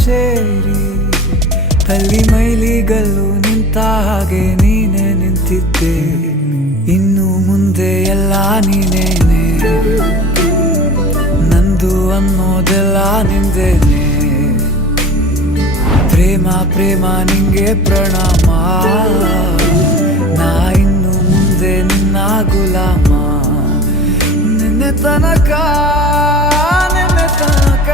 ಸೇರಿ ಅಲ್ಲಿ ಮೈಲಿಗಲ್ಲು ನಿಂತ ಹಾಗೆ ನೀನೆ ನಿಂತಿದ್ದೆ. ಇನ್ನು ಮುಂದೆ ಎಲ್ಲ ನೀನೇನೆ, ನಂದು ಅನ್ನೋದೆಲ್ಲ ನಿಂದೇನೆ. ಪ್ರೇಮ ಪ್ರೇಮ ನಿಂಗೆ ಪ್ರಣಾಮ, ನಾ ಇನ್ನು ಮುಂದೆ ನಿನ್ನ ಗುಲಾಮ. ನಿನ್ನೆ ತನಕ ನಿನ್ನೆ ತನಕ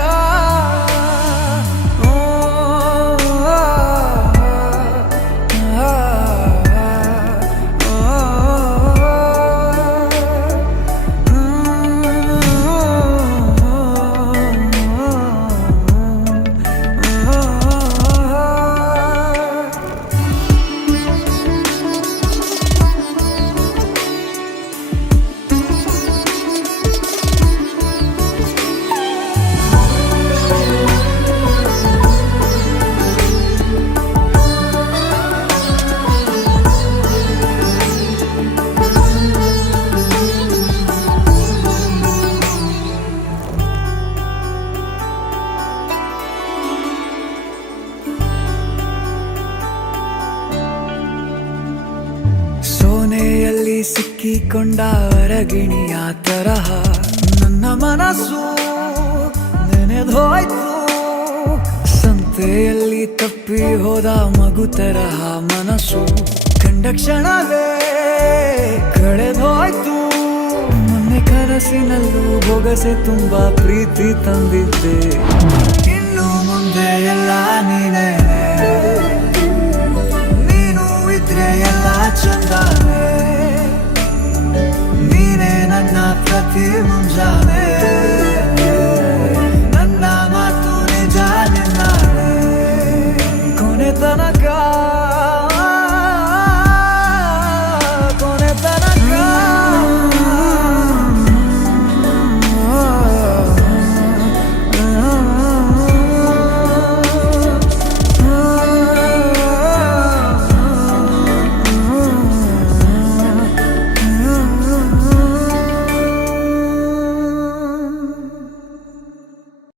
ಸೋನೆಯಲ್ಲಿ ಸಿಕ್ಕಿಕೊಂಡ ಅರಗಿಣಿಯ ತರಹ ನನ್ನ ಮನಸ್ಸು ನೆನೆದೋಯ್ತು. ಸಂತೆಯಲ್ಲಿ ತಪ್ಪಿ ಹೋದ ಮಗು ತರಹ ಮನಸ್ಸು ಕಂಡ ಕ್ಷಣವೇ ಕಳೆದೋಯ್ತು. ಮೊನ್ನೆ ಕನಸಿನಲ್ಲೂ ಬೊಗಸೆ ತುಂಬಾ ಪ್ರೀತಿ ತಂದಿದ್ದೆ. ಇನ್ನು ಮುಂದೆ ಎಲ್ಲ ನೀನೇ, ನೀನು ಇದ್ರೆ ಎಲ್ಲ ಚಂದಾನೆ. ನೀನೇ ನನ್ನ ಪ್ರತಿ ಮುಂಜಾನೆ.